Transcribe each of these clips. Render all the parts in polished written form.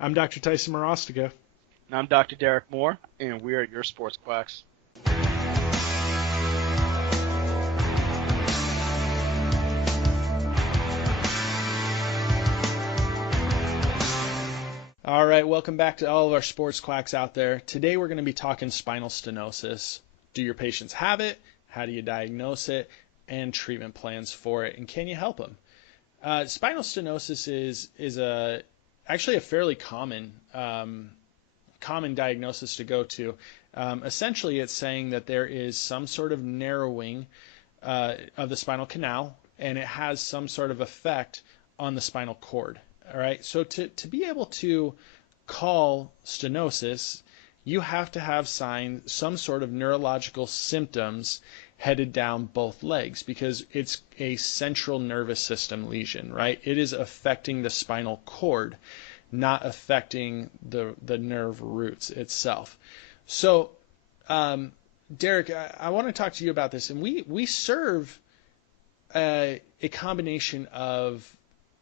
I'm Dr. Tyson Morostiga. And I'm Dr. Derek Moore, and we're your sports quacks. All right, welcome back to all of our sports quacks out there. Today we're going to be talking spinal stenosis. Do your patients have it? How do you diagnose it? And treatment plans for it. And can you help them? Spinal stenosis is actually a fairly common diagnosis to go to. Essentially, it's saying that there is some sort of narrowing of the spinal canal, and it has some sort of effect on the spinal cord. All right. So to be able to call stenosis, you have to have some sort of neurological symptoms headed down both legs, because it's a central nervous system lesion, right? It is affecting the spinal cord, not affecting the nerve roots itself. So, Derek, I want to talk to you about this, and we serve a combination of,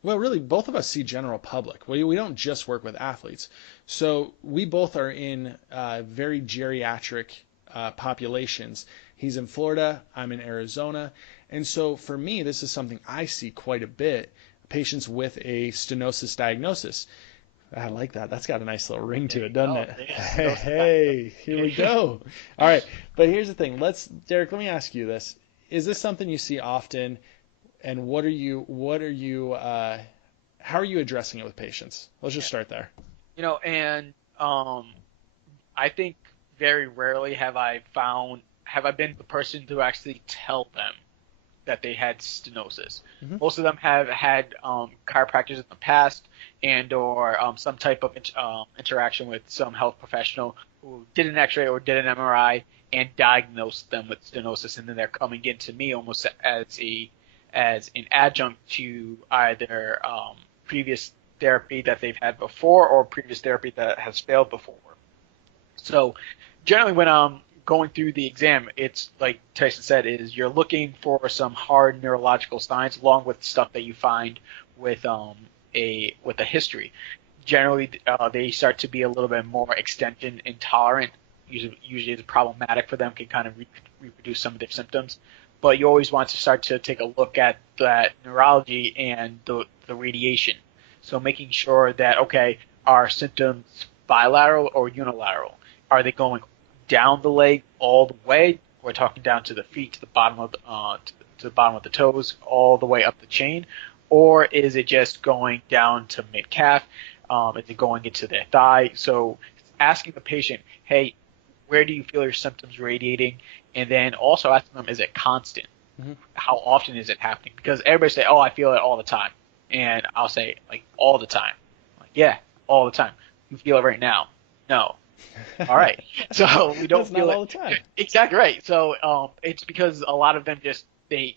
well, really, both of us see general public. We don't just work with athletes. So we both are in very geriatric populations. He's in Florida, I'm in Arizona. And so for me, this is something I see quite a bit, patients with a stenosis diagnosis. I like that. That's got a nice little ring to it, doesn't it? Hey, here we go. All right. But here's the thing. Derek, let me ask you this. Is this something you see often? And how are you addressing it with patients? Let's just start there. I think very rarely have I been the person to actually tell them that they had stenosis. Mm-hmm. Most of them have had chiropractors in the past or some type of interaction with some health professional who did an x-ray or did an MRI and diagnosed them with stenosis, and then they're coming into me almost as an adjunct to either previous therapy that they've had before or previous therapy that has failed before. So generally when I'm going through the exam, it's like Tyson said, is you're looking for some hard neurological signs along with stuff that you find with a history. Generally, they start to be a little bit more extension intolerant. Usually it's problematic for them, can kind of reproduce some of their symptoms. But you always want to start to take a look at that neurology and the radiation. So making sure that, okay, are symptoms bilateral or unilateral? Are they going down the leg all the way? We're talking down to the feet, to the bottom of the toes, all the way up the chain, or is it just going down to mid calf? Is it going into their thigh? So asking the patient, hey, where do you feel your symptoms radiating? And then also asking them, is it constant? Mm-hmm. How often is it happening? Because everybody say, oh, I feel it all the time. And I'll say, like, all the time. Like, yeah, all the time. You feel it right now? No. All right. So we don't feel not it all the time. Exactly right. So it's because a lot of them just they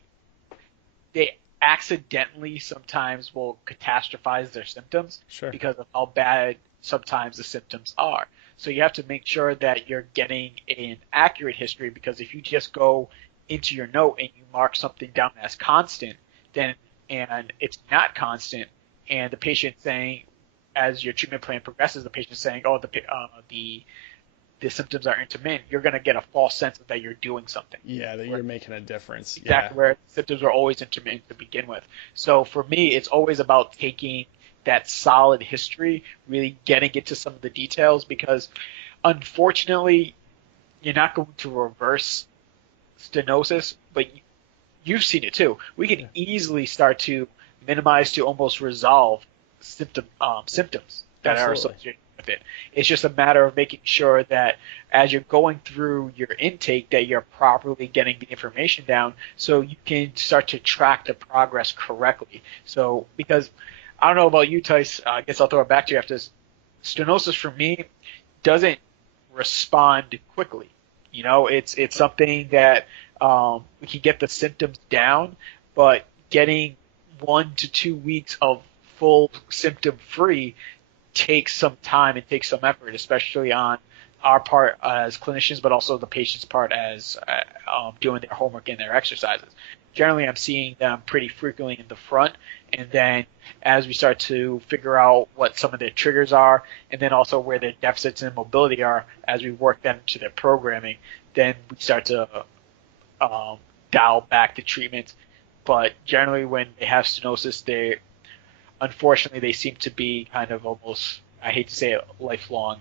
accidentally sometimes will catastrophize their symptoms. Sure. Because of how bad sometimes the symptoms are. So you have to make sure that you're getting an accurate history, because if you just go into your note and you mark something down as constant, and it's not constant, and the patient saying, as your treatment plan progresses, the patient saying, oh, the symptoms are intermittent, you're going to get a false sense of that you're doing something. Yeah, that you're making a difference. Exactly, where symptoms are always intermittent to begin with. So for me, it's always about taking that solid history, really getting into some of the details, because unfortunately, you're not going to reverse stenosis, but you've seen it too. We can easily start to minimize to almost resolve symptoms that Absolutely. are associated with it. It's just a matter of making sure that as you're going through your intake, that you're properly getting the information down so you can start to track the progress correctly. So, because I don't know about you, Tice, I guess I'll throw it back to you after this. Stenosis for me doesn't respond quickly. It's something that we can get the symptoms down, but getting 1 to 2 weeks of full symptom free takes some time and takes some effort, especially on our part as clinicians, but also the patient's part as doing their homework and their exercises. generally I'm seeing them pretty frequently in the front, and then as we start to figure out what some of their triggers are, and then also where their deficits in mobility are, as we work that into their programming, then we start to um, dial back the treatment. But generally, when they have stenosis, unfortunately they seem to be kind of almost, I hate to say it, lifelong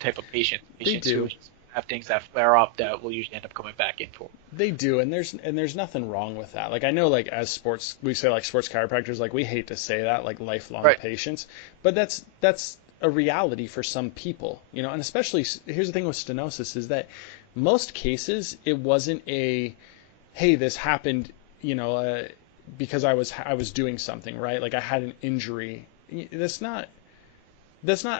type of patient. They Patients do. who just have things that flare up that will usually end up coming back in for. They do, and there's nothing wrong with that. Like I know, like as sports, we say like sports chiropractors, like we hate to say that, like lifelong Right. patients, but that's a reality for some people, you know. And especially here's the thing with stenosis is that most cases it wasn't a, hey, this happened, you know, because I was doing something, right? Like I had an injury. That's not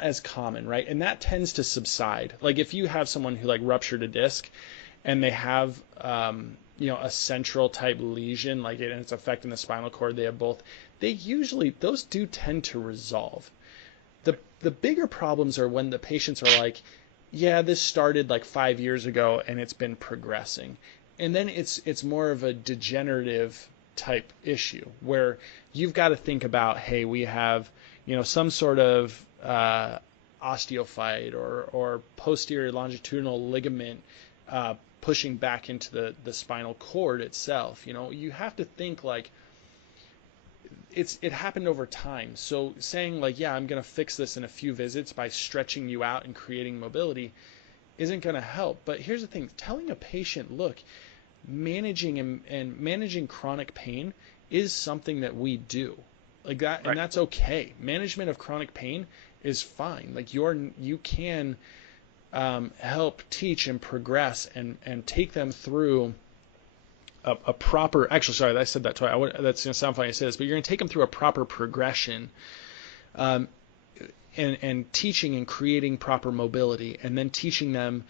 as common, right? And that tends to subside. Like if you have someone who like ruptured a disc and they have a central type lesion, like and it's affecting the spinal cord, they have both. They usually those do tend to resolve. The bigger problems are when the patients are like, yeah, this started like 5 years ago and it's been progressing, and then it's more of a degenerative type issue where you've got to think about, hey, we have some sort of osteophyte or posterior longitudinal ligament pushing back into the spinal cord itself. You have to think like it happened over time. So saying like, yeah, I'm going to fix this in a few visits by stretching you out and creating mobility isn't going to help. But here's the thing, telling a patient, look, managing and managing chronic pain is something that we do like that, Right. and that's okay. Management of chronic pain is fine. Like you can help teach and progress and take them through a proper. Actually, sorry, I said that twice. That's gonna sound funny I say this, but you're gonna take them through a proper progression, um, and teaching and creating proper mobility, and then teaching them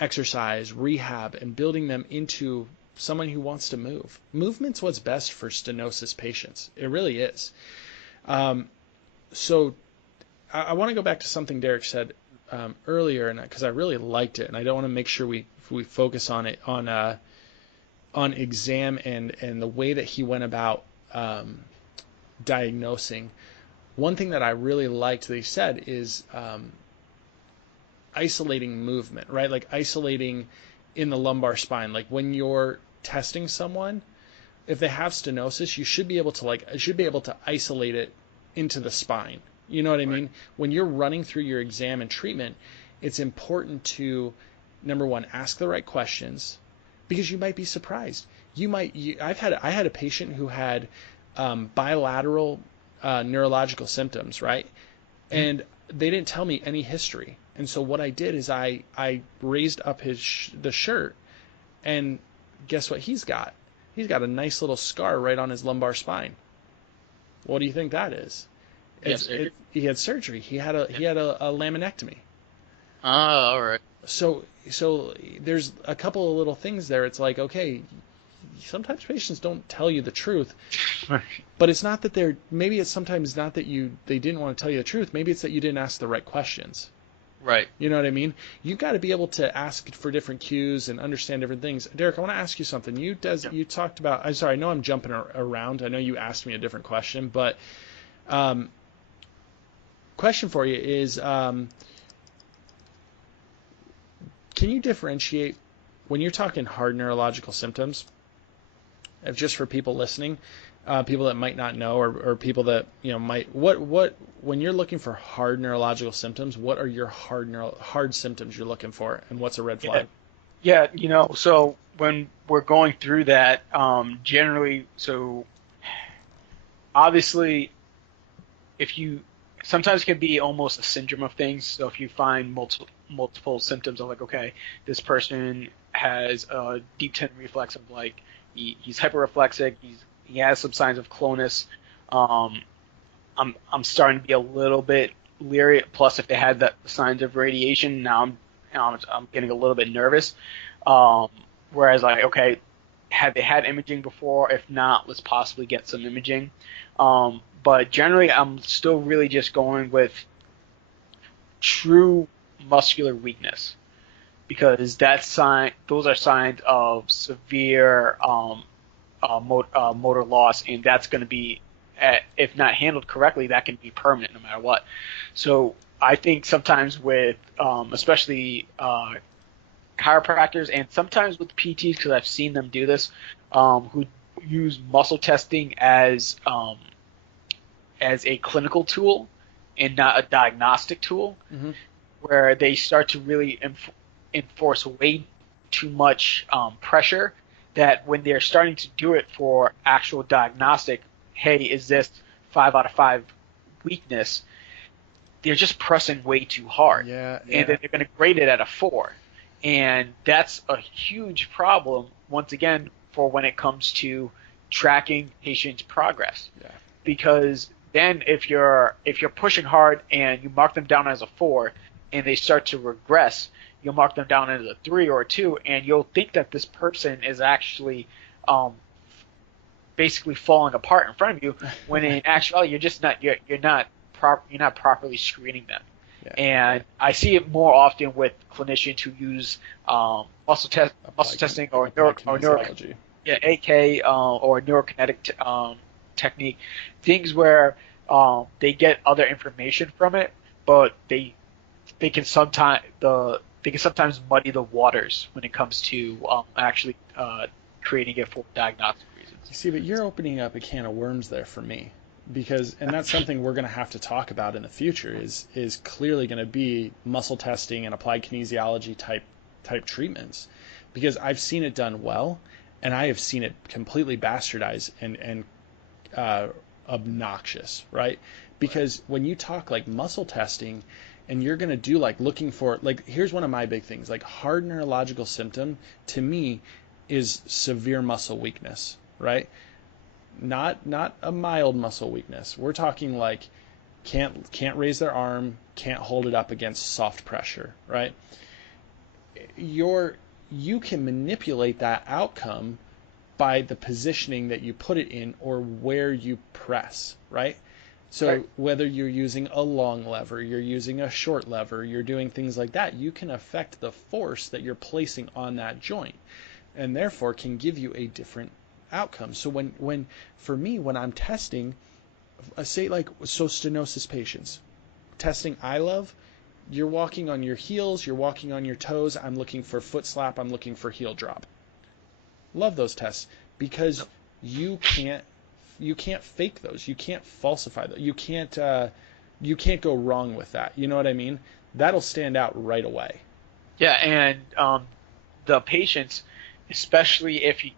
exercise, rehab, and building them into someone who wants to move. Movement's what's best for stenosis patients. It really is. So I want to go back to something Derek said earlier, and because I really liked it, and I don't want to make sure we focus on it on exam and the way that he went about diagnosing. One thing that I really liked that he said is isolating movement, right? Like isolating in the lumbar spine. Like when you're testing someone, if they have stenosis, you should be able to isolate it into the spine. You know what I mean? Right. When you're running through your exam and treatment, it's important to, number one, ask the right questions, because you might be surprised. I had a patient who had bilateral neurological symptoms, right? And they didn't tell me any history. And so what I did is I raised up the shirt, and guess what he's got? He's got a nice little scar right on his lumbar spine. What do you think that is? Yes. He had surgery. He had a laminectomy. Oh, all right. So there's a couple of little things there. It's like, okay, sometimes patients don't tell you the truth, but it's not that it's sometimes not that they didn't want to tell you the truth. Maybe it's that you didn't ask the right questions. Right. You know what I mean? You've got to be able to ask for different cues and understand different things. Derek, I want to ask you something. You talked about. I'm sorry. I know I'm jumping around. I know you asked me a different question, but question for you is, can you differentiate when you're talking hard neurological symptoms? Just for people listening, people that might not know, or people that might what when you're looking for hard neurological symptoms, what are your hard symptoms you're looking for, and what's a red flag? Yeah, so when we're going through that, generally, so obviously, sometimes it can be almost a syndrome of things. So if you find multiple symptoms of like, okay, this person has a deep tendon reflex of like he's hyperreflexic, he has some signs of clonus. I'm starting to be a little bit leery. Plus, if they had the signs of radiation, now I'm getting a little bit nervous. Whereas like, okay, have they had imaging before? If not, let's possibly get some imaging. But generally, I'm still really just going with true muscular weakness, because those are signs of severe motor loss, and that's going to be, if not handled correctly, that can be permanent no matter what. So I think sometimes with, especially chiropractors and sometimes with PTs, because I've seen them do this, who use muscle testing as a clinical tool and not a diagnostic tool, Mm-hmm. where they start to really enforce way too much pressure, that when they're starting to do it for actual diagnostic, hey, is this 5 out of 5 weakness, they're just pressing way too hard. Yeah, And then they're going to grade it at a 4. And that's a huge problem, once again, for when it comes to tracking patients' progress. Yeah. Because then if you're pushing hard and you mark them down as a 4 and they start to regress, you'll mark them down as a 3 or a 2, and you'll think that this person is actually basically falling apart in front of you, when in actuality you're not properly screening them. Yeah. And I see it more often with clinicians who use muscle testing or kinesiology. AK or neurokinetic technique, things where they get other information from it, but they can sometimes muddy the waters when it comes to actually creating it for diagnostic reasons. You see, but you're opening up a can of worms there for me, because, and that's something we're going to have to talk about in the future, is clearly going to be muscle testing and applied kinesiology type treatments, because I've seen it done well, and I have seen it completely bastardized and obnoxious, right? Because when you talk like muscle testing, and you're going to do like looking for, like, here's one of my big things, like hard neurological symptom to me is severe muscle weakness, right? Not a mild muscle weakness. We're talking like can't raise their arm, can't hold it up against soft pressure, right? You can manipulate that outcome by the positioning that you put it in or where you press, right? So right. Whether you're using a long lever, you're using a short lever, you're doing things like that, you can affect the force that you're placing on that joint, and therefore can give you a different outcome. So when for me, when I'm testing, say like stenosis patients, testing I love, you're walking on your heels, you're walking on your toes, I'm looking for foot slap, I'm looking for heel drop. Love those tests, because you can't fake those. You can't falsify those. You can't go wrong with that. You know what I mean? That'll stand out right away. Yeah, and the patients, especially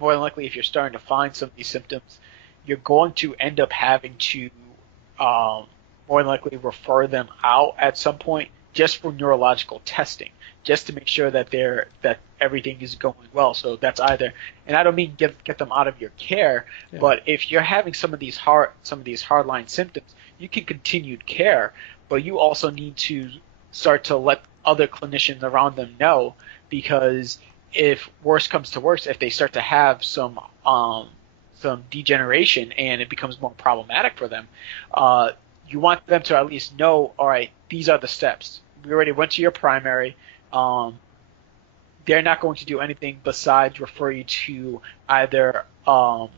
more than likely if you're starting to find some of these symptoms, you're going to end up having to more than likely refer them out at some point just for neurological testing, just to make sure that everything is going well. So that's either, and I don't mean get them out of your care, Yeah. but if you're having some of these hardline symptoms, you can continue care, but you also need to start to let other clinicians around them know, because if worse comes to worse, if they start to have some degeneration and it becomes more problematic for them, you want them to at least know, all right, these are the steps. We already went to your primary. They're not going to do anything besides refer you to either a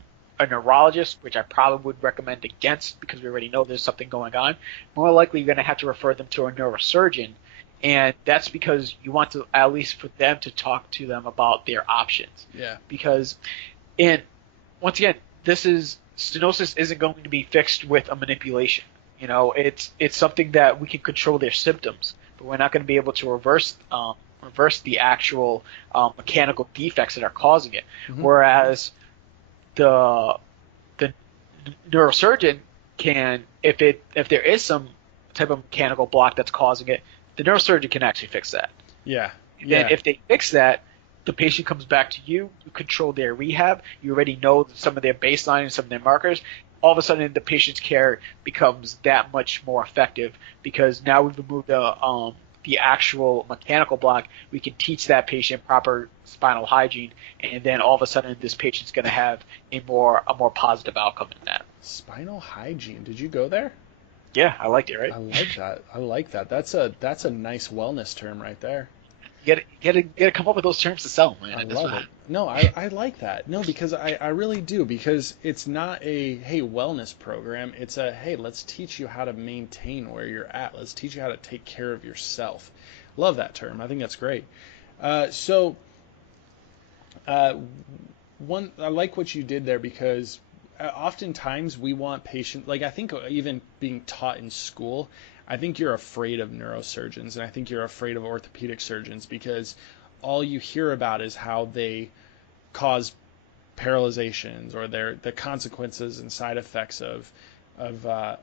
neurologist, which I probably would recommend against because we already know there's something going on. More likely, you're going to have to refer them to a neurosurgeon, and that's because you want to, at least for them to talk to them about their options. Yeah. Because, and once again, stenosis isn't going to be fixed with a manipulation. You know, it's something that we can control their symptoms, but we're not going to be able to reverse the actual mechanical defects that are causing it. Mm-hmm. Whereas the neurosurgeon can, if there is some type of mechanical block that's causing it, the neurosurgeon can actually fix that. Yeah. And then if they fix that, the patient comes back to you. You control their rehab. You already know some of their baseline and some of their markers. All of a sudden, the patient's care becomes that much more effective, because now we've removed the actual mechanical block. We can teach that patient proper spinal hygiene, and then all of a sudden, this patient's going to have a more positive outcome in that. Spinal hygiene. Did you go there? Yeah, I liked it. Right. I like that. That's a nice wellness term right there. You gotta come up with those terms to sell, man. I That's love what, it. No, I like that. No, because I really do. Because it's not a, hey, wellness program. It's a, hey, let's teach you how to maintain where you're at. Let's teach you how to take care of yourself. Love that term. I think that's great. So, uh, one, I like what you did there because oftentimes we want patients, like I think even being taught in school, I think you're afraid of neurosurgeons and I think you're afraid of orthopedic surgeons because all you hear about is how they cause paralyzations or the consequences and side effects of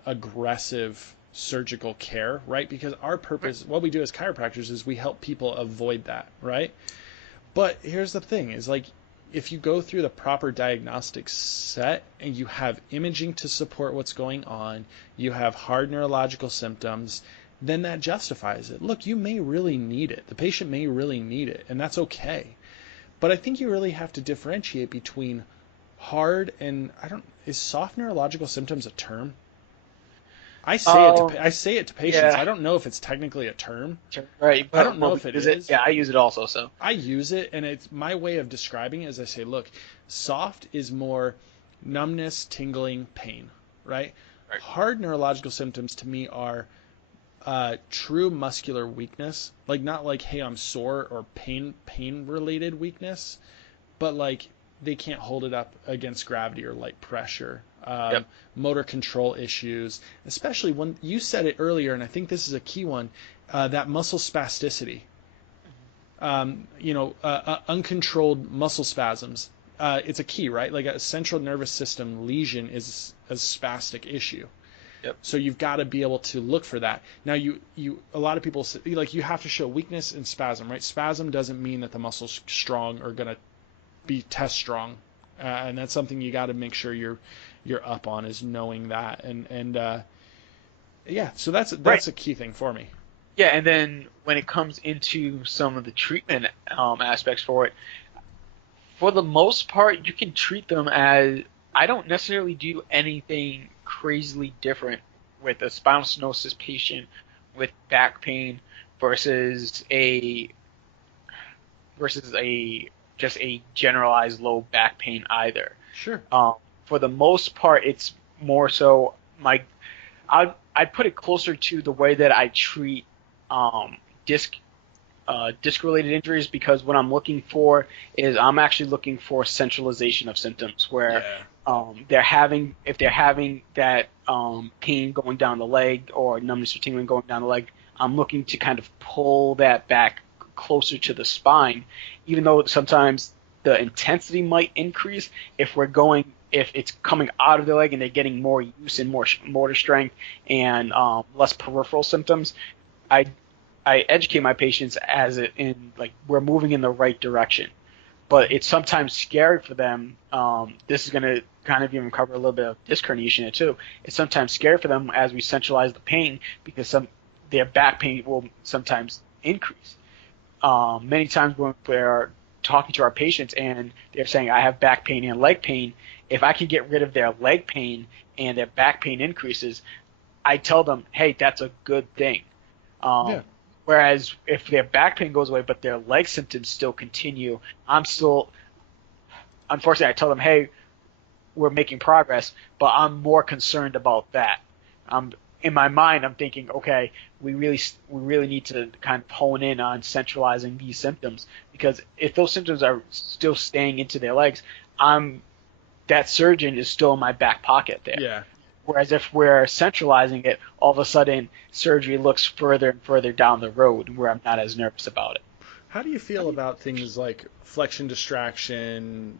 aggressive surgical care, right? Because our purpose, what we do as chiropractors, is we help people avoid that, right? But here's the thing: is like if you go through the proper diagnostic set and you have imaging to support what's going on, you have hard neurological symptoms, then that justifies it. Look, you may really need it. The patient may really need it, and that's okay. But I think you really have to differentiate between hard and is soft neurological symptoms a term? I say it to patients. yeah, I don't know if it's technically a term. sure, right. I don't But know we if it use it. is. Yeah, I use it also. So I use it, and it's my way of describing it is I say, look, soft is more numbness, tingling, pain, right? right. Hard neurological symptoms to me are true muscular weakness, like not like, hey, I'm sore or pain related weakness, but like they can't hold it up against gravity or light pressure. Yep. Motor control issues, especially when you said it earlier, and I think this is a key one, that muscle spasticity. Uncontrolled muscle spasms. It's a key, right? Like a central nervous system lesion is a spastic issue. Yep. So you've got to be able to look for that. Now, a lot of people say, like, you have to show weakness and spasm, right? Spasm doesn't mean that the muscle's strong or gonna be test strong, and that's something you got to make sure you're up on, is knowing that. And yeah, so that's Right. a key thing for me. Yeah, and then when it comes into some of the treatment aspects for it, for the most part, you can treat them as I don't necessarily do anything crazily different with a spinal stenosis patient with back pain versus a versus a just a generalized low back pain either. Sure. For the most part, it's more so I'd put it closer to the way that I treat disc disc-related injuries, because what I'm looking for is I'm actually looking for centralization of symptoms where if they're having that pain going down the leg or numbness or tingling going down the leg, I'm looking to kind of pull that back closer to the spine, even though sometimes the intensity might increase if it's coming out of the leg and they're getting more use and more motor strength and less peripheral symptoms. I educate my patients as it in like we're moving in the right direction, but it's sometimes scary for them. This is going to kind of even cover a little bit of disc herniation too. It's sometimes scary for them as we centralize the pain because their back pain will sometimes increase. Many times when we're talking to our patients and they're saying I have back pain and leg pain, if I can get rid of their leg pain and their back pain increases, I tell them, hey, that's a good thing. Yeah. Whereas if their back pain goes away but their leg symptoms still continue, unfortunately, I tell them, hey, we're making progress, but I'm more concerned about that. In my mind, I'm thinking, okay, we really need to kind of hone in on centralizing these symptoms, because if those symptoms are still staying into their legs, that surgeon is still in my back pocket there. Yeah. Whereas if we're centralizing it, all of a sudden surgery looks further and further down the road where I'm not as nervous about it. How do you feel about things like flexion distraction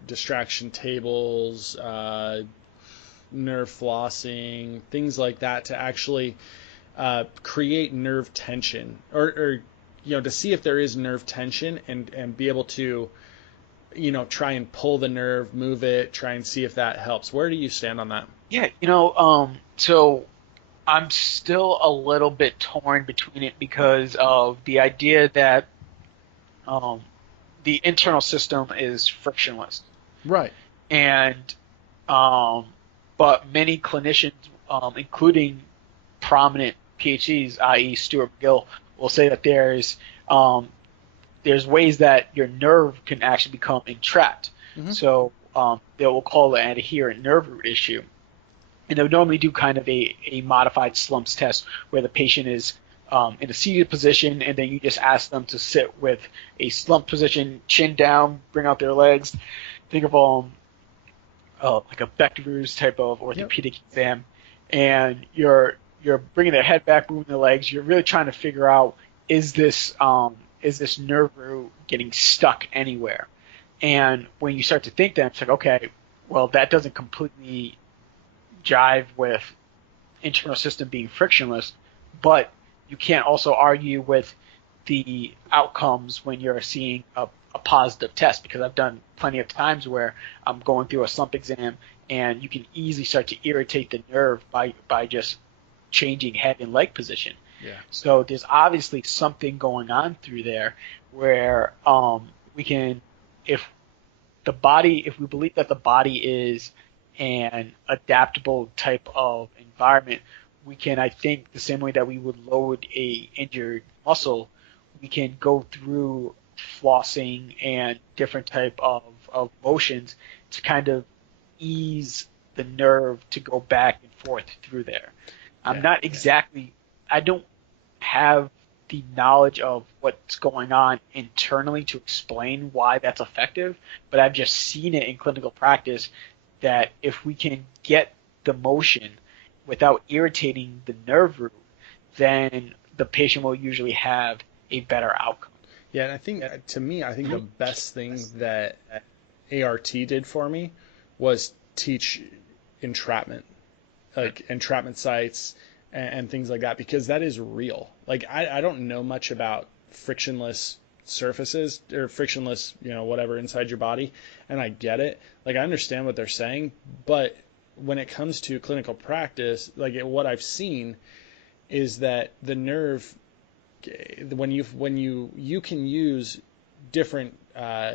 tables, nerve flossing, things like that to actually create nerve tension, or to see if there is nerve tension and be able to try and pull the nerve, move it, try and see if that helps. Where do you stand on that? Yeah, so I'm still a little bit torn between it because of the idea that the internal system is frictionless. Right. And but many clinicians, including prominent PhDs, i.e. Stuart McGill, will say that there's there's ways that your nerve can actually become entrapped. Mm-hmm. So they will call it an adherent nerve root issue. And they'll normally do kind of a modified slumps test where the patient is in a seated position, and then you just ask them to sit with a slump position, chin down, bring out their legs. Think of like a Becker's type of orthopedic exam, and you're bringing their head back, moving their legs. You're really trying to figure out, is this nerve root getting stuck anywhere? And when you start to think that, it's like, okay, well, that doesn't completely jive with internal system being frictionless, but you can't also argue with the outcomes when you're seeing a positive test, because I've done plenty of times where I'm going through a slump exam and you can easily start to irritate the nerve by just changing head and leg position. Yeah. So there's obviously something going on through there where we can, if we believe that the body is an adaptable type of environment, we can, I think, the same way that we would load a injured muscle, we can go through flossing and different type of motions to kind of ease the nerve to go back and forth through there. I don't have the knowledge of what's going on internally to explain why that's effective, but I've just seen it in clinical practice that if we can get the motion without irritating the nerve root, then the patient will usually have a better outcome. Yeah, and I think, to me, the best thing that ART did for me was teach entrapment, like entrapment sites and things like that, because that is real. Like, I don't know much about frictionless surfaces or frictionless, whatever inside your body, and I get it. Like, I understand what they're saying, but when it comes to clinical practice, like what I've seen is that the nerve, when you can use different,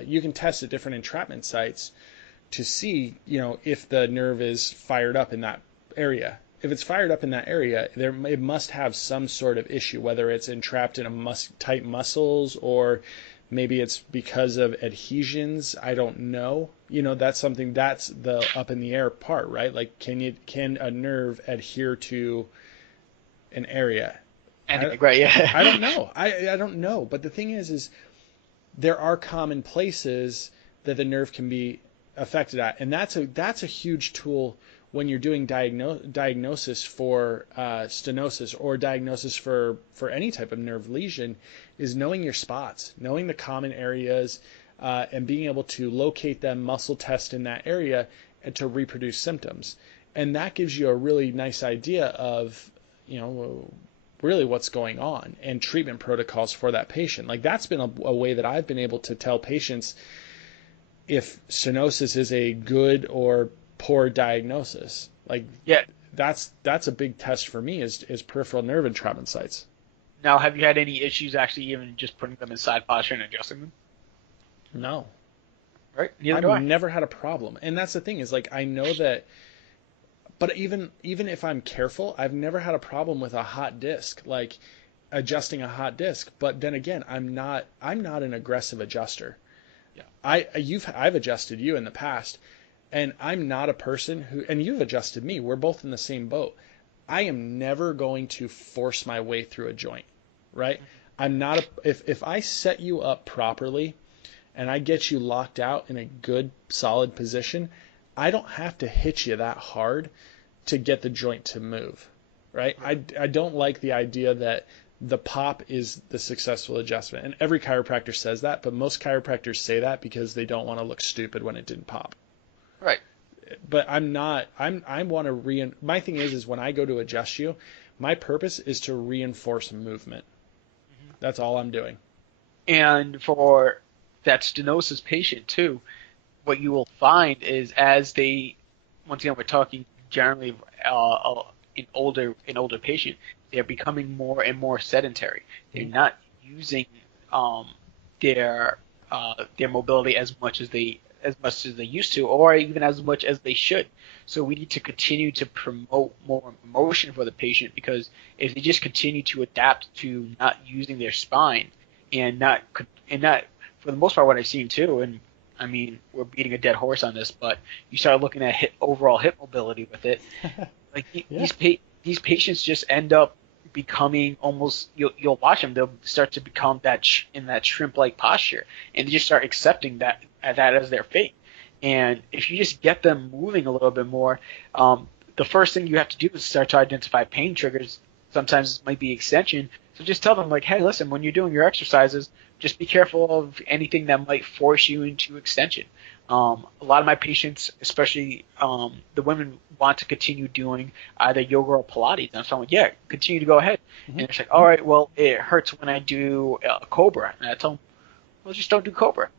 you can test at different entrapment sites to see, if the nerve is fired up in that area. If it's fired up in that area, it must have some sort of issue, whether it's entrapped in tight muscles, or maybe it's because of adhesions. I don't know. That's something that's the up in the air part, right? Like, can a nerve adhere to an area? Right, yeah. I don't know. I don't know. But the thing is there are common places that the nerve can be affected at, and that's a huge tool when you're doing diagnosis for stenosis, or diagnosis for any type of nerve lesion, is knowing your spots, knowing the common areas, and being able to locate them, muscle test in that area, and to reproduce symptoms. And that gives you a really nice idea of, really what's going on, and treatment protocols for that patient. Like, that's been a way that I've been able to tell patients if stenosis is a good or poor diagnosis. Like, yeah, that's a big test for me, is peripheral nerve entrapment sites. Now, have you had any issues actually even just putting them in side posture and adjusting them? No. Right? I've never had a problem. And that's the thing, is like, I know that, but even if I'm careful, I've never had a problem with a hot disc, like adjusting a hot disc. But then again, I'm not an aggressive adjuster. Yeah. I've adjusted you in the past, and I'm not a person who, and you've adjusted me. We're both in the same boat. I am never going to force my way through a joint, right? Mm-hmm. I'm not if I set you up properly and I get you locked out in a good, solid position, I don't have to hit you that hard to get the joint to move, right? I don't like the idea that the pop is the successful adjustment. And every chiropractor says that, but most chiropractors say that because they don't want to look stupid when it didn't pop. Right. But I want to my thing is when I go to adjust you, my purpose is to reinforce movement. Mm-hmm. That's all I'm doing. And for that stenosis patient too, what you will find is, as they, once again, we're talking generally an older patient, they're becoming more and more sedentary. They're not using their mobility as much as they used to, or even as much as they should. So we need to continue to promote more motion for the patient, because if they just continue to adapt to not using their spine, and not for the most part what I've seen too. And I mean, we're beating a dead horse on this, but you start looking at overall hip mobility with it. Like Yeah. these patients just end up becoming almost you'll watch them, they'll start to become in that shrimp like posture, and they just start accepting that as their fate. And if you just get them moving a little bit more, the first thing you have to do is start to identify pain triggers. Sometimes it might be extension, so just tell them like, hey, listen, when you're doing your exercises, just be careful of anything that might force you into extension. A lot of my patients, especially the women, want to continue doing either yoga or Pilates. And so I'm like, yeah, continue to go ahead. Mm-hmm. And it's like, all right, well, it hurts when I do a Cobra. And I tell them, well, just don't do Cobra.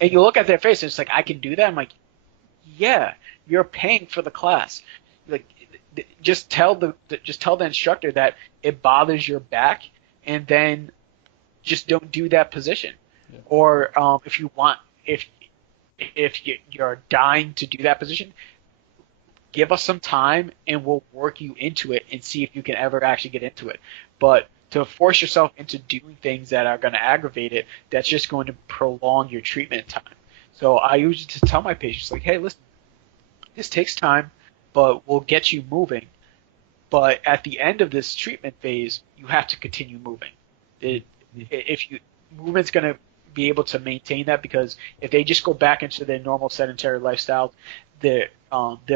And you look at their face and it's like, I can do that? I'm like, yeah, you're paying for the class. Like, just tell the instructor that it bothers your back, and then just don't do that position. Yeah. Or if you're dying to do that position, give us some time and we'll work you into it and see if you can ever actually get into it. But to force yourself into doing things that are going to aggravate it, that's just going to prolong your treatment time. So I usually just tell my patients, like, hey, listen, this takes time, but we'll get you moving. But at the end of this treatment phase, you have to continue moving. Movement's going to be able to maintain that, because if they just go back into their normal sedentary lifestyle, their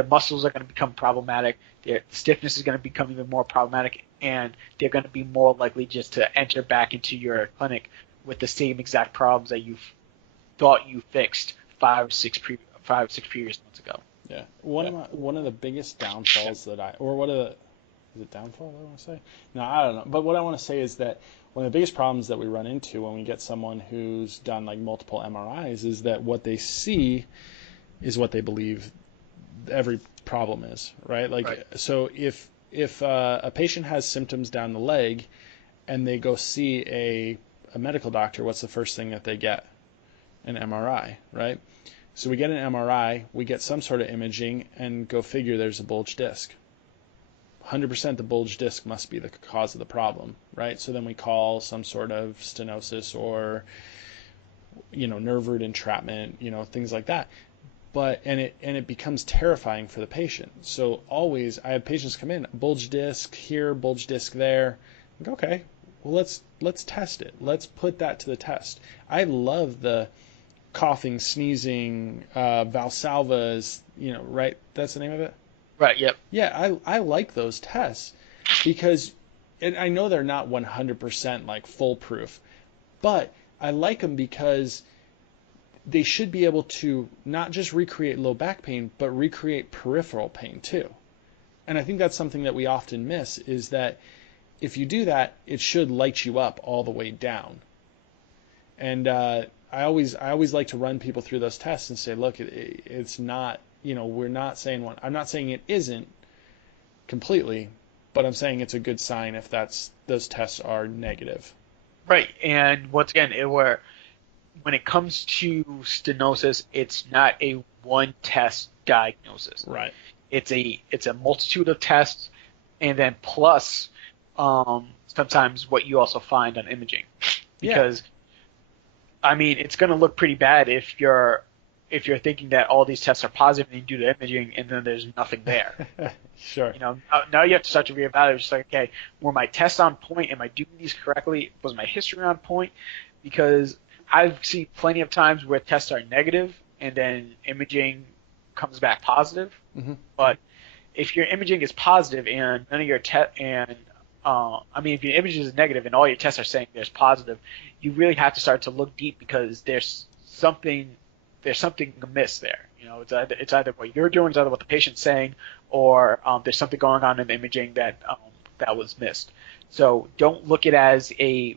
muscles are going to become problematic. Their stiffness is going to become even more problematic, and they're going to be more likely just to enter back into your clinic with the same exact problems that you thought you fixed 5 or 6 previous months ago. Yeah. One of the biggest downfalls that is it downfall I want to say? No, I don't know. But what I want to say is that one of the biggest problems that we run into when we get someone who's done like multiple MRIs is that what they see is what they believe every problem is, right? Like, Right. So if a patient has symptoms down the leg and they go see a medical doctor, what's the first thing that they get? An MRI, right? So we get an MRI, we get some sort of imaging, and go figure there's a bulge disc. 100% the bulge disc must be the cause of the problem, right? So then we call some sort of stenosis or, nerve root entrapment, things like that. And it becomes terrifying for the patient. So always, I have patients come in, bulge disc here, bulge disc there. Like, okay, well let's test it. Let's put that to the test. I love the coughing, sneezing, Valsalva's, right? That's the name of it? Right. Yep. Yeah, I like those tests because, and I know they're not 100% like foolproof, but I like them because they should be able to not just recreate low back pain, but recreate peripheral pain too. And I think that's something that we often miss, is that if you do that, it should light you up all the way down. And I always like to run people through those tests and say, look, it's not, we're not saying one. I'm not saying it isn't completely, but I'm saying it's a good sign if those tests are negative. Right. And once again, when it comes to stenosis, it's not a one test diagnosis. Right. It's a multitude of tests, and then plus sometimes what you also find on imaging, because I mean, it's going to look pretty bad if you're thinking that all these tests are positive and you do the imaging and then there's nothing there. Sure. Now you have to start to reevaluate. Just like, okay, were my tests on point? Am I doing these correctly? Was my history on point? Because I've seen plenty of times where tests are negative and then imaging comes back positive. Mm-hmm. But if your imaging is positive and none of your if your imaging is negative and all your tests are saying there's positive, you really have to start to look deep, because there's something amiss there. It's either what you're doing, it's either what the patient's saying, or there's something going on in the imaging that was missed. So don't look at it as the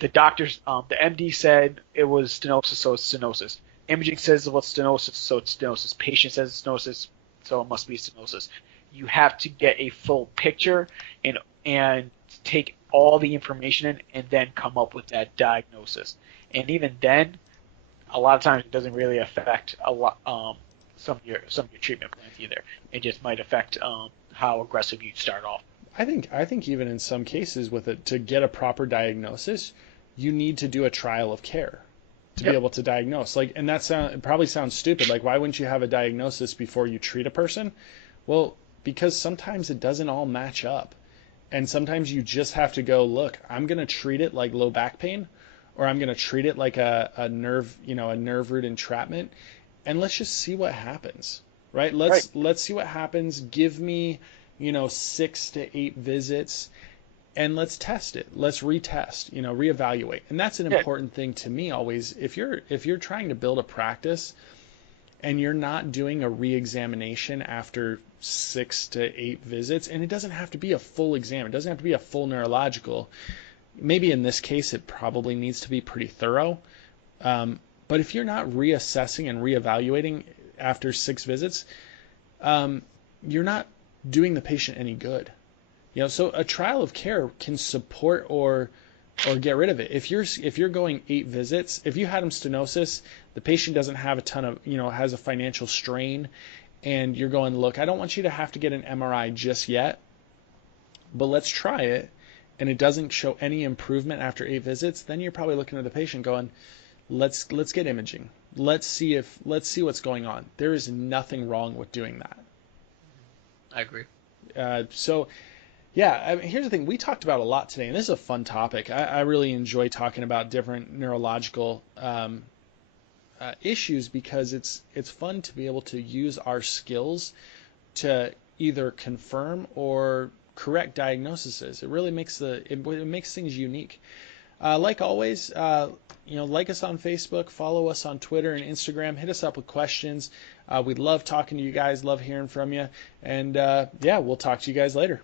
MD said it was stenosis, so it's stenosis. Imaging says it was stenosis, so it's stenosis. Patient says it's stenosis, so it must be stenosis. You have to get a full picture and take all the information in and then come up with that diagnosis. And even then, a lot of times it doesn't really affect a lot some of your treatment plans either. It just might affect how aggressive you start off. I think even in some cases with it, to get a proper diagnosis, you need to do a trial of care to be Yep. able to diagnose. Like, and it probably sounds stupid. Like, why wouldn't you have a diagnosis before you treat a person? Well, because sometimes it doesn't all match up. And sometimes you just have to go, look, I'm going to treat it like low back pain, or I'm going to treat it like a nerve, a nerve root entrapment, and let's just see what happens, right? Right. Let's see what happens. Give me, 6 to 8 visits, and let's test it. Let's retest, reevaluate. And that's an Yeah. important thing to me always. If you're trying to build a practice and you're not doing a re-examination after 6 to 8 visits, and it doesn't have to be a full exam, it doesn't have to be a full neurological. Maybe in this case, it probably needs to be pretty thorough. But if you're not reassessing and reevaluating after 6 visits, you're not doing the patient any good. So a trial of care can support or get rid of it. If you're going 8 visits, if you had him stenosis, the patient doesn't have a ton of, has a financial strain, and you're going, look, I don't want you to have to get an MRI just yet, but let's try it, and it doesn't show any improvement after 8 visits, then you're probably looking at the patient going, let's get imaging. Let's see what's going on. There is nothing wrong with doing that. I agree. So yeah, I mean, here's the thing. We talked about a lot today, and this is a fun topic. I really enjoy talking about different neurological issues because it's fun to be able to use our skills to either confirm or correct diagnoses. It really makes it makes things unique. Like always, like us on Facebook, follow us on Twitter and Instagram, hit us up with questions. We'd love talking to you guys, love hearing from you, and yeah, we'll talk to you guys later.